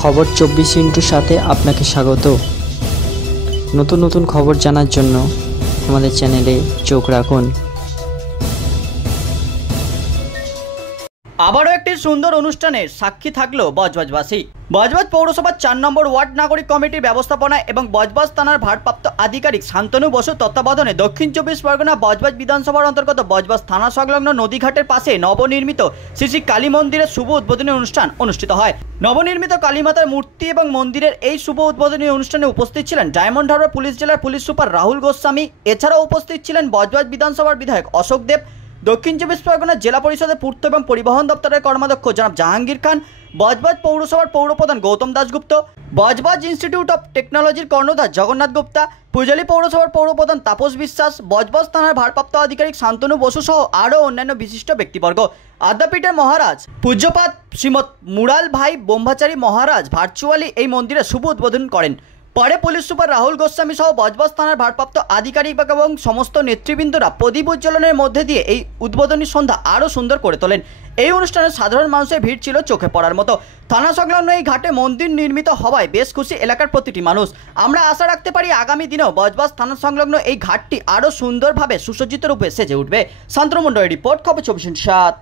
খবর 24 সাথে আপনাকে স্বাগত। নতুন নতুন খবর জানার জন্য আমাদের চ্যানেলে চোখ রাখুন। আবারও একটি সুন্দর অনুষ্ঠানের সাক্ষী থাকলো বজবজবাসী। বজবজ পৌরসভার 4 নম্বর ওয়ার্ড নাগরিক কমিটির ব্যবস্থাপনায় এবং বজবজ থানার ভারপ্রাপ্ত আধিকারিক শান্তনু বসু তত্ত্বাবধানে দক্ষিণ 24 পরগনা বজবজ বিধানসভার অন্তর্গত বজবজ থানা সংলগ্ন নদীঘাটের পাশে নবনির্মিত শ্রী শ্রী কালী মন্দিরের শুভ উদ্বোধনী অনুষ্ঠান অনুষ্ঠিত হয়। নবনির্মিত কালীমাতার মূর্তি এবং মন্দিরের এই শুভ উদ্বোধনী অনুষ্ঠানে উপস্থিত ছিলেন ডায়মন্ড হারবার পুলিশ জেলার পুলিশ সুপার রাহুল গোস্বামী। এছাড়াও উপস্থিত ছিলেন বজবজ বিধানসভার বিধায়ক অশোক দেব, দক্ষিণ 24 পরগনা জেলা পরিষদের পূর্ত এবং পরিবহন দপ্তরের কর্মাধ্যক্ষ জনাব জাহাঙ্গীর খান, বজবজ পৌরসভার পৌরপ্রধান গৌতম দাশগুপ্ত, বজবজ ইনস্টিটিউট অফ টেকনোলজির কর্ণধার জগন্নাথ গুপ্তা, পূজালী পৌরসভার পৌরপ্রধান তাপস বিশ্বাস, বজবজ থানার ভারপ্রাপ্ত আধিকারিক শান্তনু বসু সহ আরও অন্যান্য বিশিষ্ট ব্যক্তিবর্গ। আদ্যাপীঠের মহারাজ পূজ্যপাত শ্রীমৎ মুরাল ভাই ব্রহ্মচারী মহারাজ ভার্চুয়ালি এই মন্দিরের শুভ উদ্বোধন করেন। পরে পুলিশ সুপার রাহুল গোস্বামী সহ বজবজ থানার ভারপ্রাপ্ত আধিকারিক এবং সমস্ত নেতৃবৃন্দরা প্রদীপ উজ্জ্বলনের মধ্যে দিয়ে এই উদ্বোধনী সন্ধ্যা আরও সুন্দর করে তোলেন। এই অনুষ্ঠানে সাধারণ মানুষের ভিড় ছিল চোখে পড়ার মতো। থানা সংলগ্ন এই ঘাটে মন্দির নির্মিত হওয়ায় বেশ খুশি এলাকার প্রতিটি মানুষ। আমরা আশা রাখতে পারি আগামী দিনেও বজবজ থানা সংলগ্ন এই ঘাটটি আরও সুন্দরভাবে সুসজ্জিত রূপে সেজে উঠবে। শান্তনু মণ্ডলের রিপোর্ট, খবর 24/7।